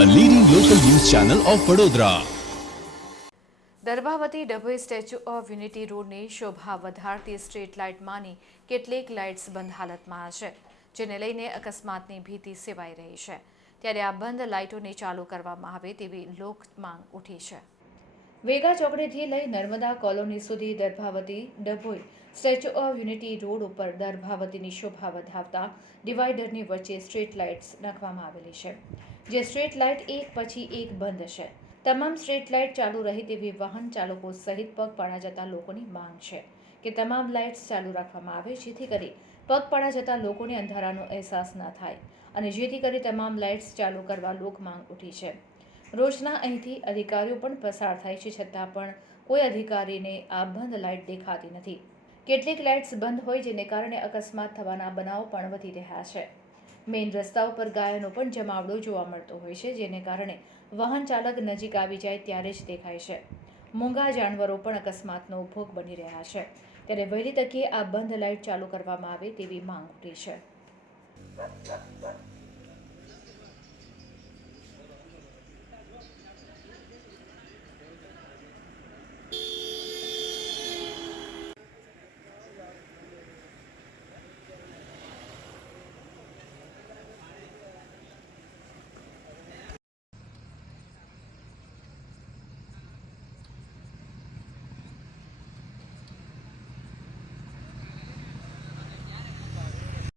Channel of Vadodara Darbhavati Dabhoi Statue of Unity રોડની શોભા વધારતી street લાઇટમાંની કેટલીક લાઇટ્સ બંધ હાલતમાં છે, જેને લઈને અકસ્માતની ભીતિ સેવાઈ રહી છે. ત્યારે આ બંધ લાઇટોને ચાલુ કરવામાં આવે તેવી લોક માંગ ઉઠી છે. વેગા ચોકડીથી લઈ નર્મદા કોલોની સુધી Darbhavati Dabhoi Statue of Unity road ઉપર દર્ભાવતીની શોભા વધાવતા ડિવાઈડરની વચ્ચે સ્ટ્રીટ લાઇટ્સ નાખવામાં આવેલી છે. જે સ્ટ્રીટ લાઇટ એક પછી એક બંધ છે. તમામ સ્ટ્રીટ લાઇટ ચાલુ રહે તેવી વાહન ચાલકો સહિત પગપાળા જતા લોકોની માંગ છે કે તમામ લાઇટ્સ ચાલુ રાખવામાં આવે જેથી કરી પગપાળા જતા લોકોને અંધારાનો અહેસાસ ન થાય અને જેથી કરી તમામ લાઇટ્સ ચાલુ કરવા લોક માંગ ઉઠી છે. રોજના અહીંથી અધિકારીઓ પણ પસાર થાય છે છતાં પણ કોઈ અધિકારીને આ બંધ લાઇટ દેખાતી નથી. કેટલીક લાઇટ્સ બંધ હોય જેને કારણે અકસ્માત થવાના બનાવો પણ વધી રહ્યા છે. મેઇન રસ્તા ઉપર ગાયોનો પણ જમાવડો જોવા મળતો હોય છે, જેને કારણે વાહન ચાલક નજીક આવી જાય ત્યારે જ દેખાય છે. મૂંગા જાનવરો પણ અકસ્માતનો ભોગ બની રહ્યા છે. ત્યારે વહેલી તકે આ બંધ લાઇટ ચાલુ કરવામાં આવે તેવી માંગ ઉઠી છે.